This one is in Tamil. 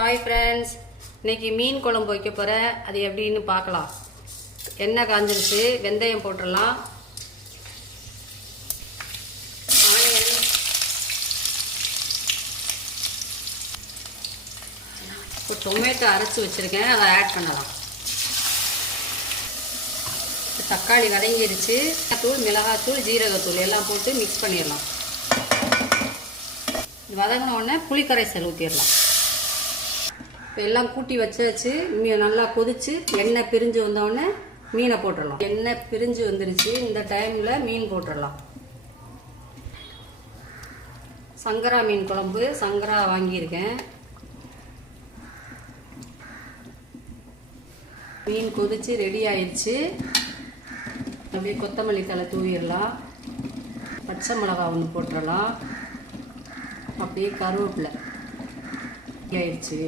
ஹாய் ஃப்ரெண்ட்ஸ், இன்னைக்கு மீன் குழம்பு வைக்க போகிறேன். அது எப்படின்னு பார்க்கலாம். எண்ணெய் காஞ்சிருச்சு, வெந்தயம் போட்டுடலாம். ஆனியன், இப்போ டொமேட்டோ அரைச்சி வச்சுருக்கேன், அதை ஆட் பண்ணலாம். தக்காளி வதங்கிடுச்சு. தூள், மிளகாத்தூள், ஜீரகத்தூள் எல்லாம் போட்டு மிக்ஸ் பண்ணிடலாம். வதங்கின உடனே புளிக்கரைசல் ஊற்றிடலாம். இப்போ எல்லாம் கூட்டி வச்சாச்சு. நல்லா கொதிச்சு எண்ணெய் பிரிஞ்சு வந்தோடனே மீனை போட்டுடலாம். எண்ணெய் பிரிஞ்சு வந்துருச்சு. இந்த டைமில் மீன் போட்டுடலாம். சங்கரா மீன் குழம்பு, சங்கரா வாங்கியிருக்கேன். மீன் கொதிச்சு ரெடி ஆயிடுச்சு. அப்படியே கொத்தமல்லி தழை தூவிடலாம். பச்சை மிளகா ஒன்று போட்டுடலாம். அப்படியே கருவேப்பிலை ஆயிடுச்சு.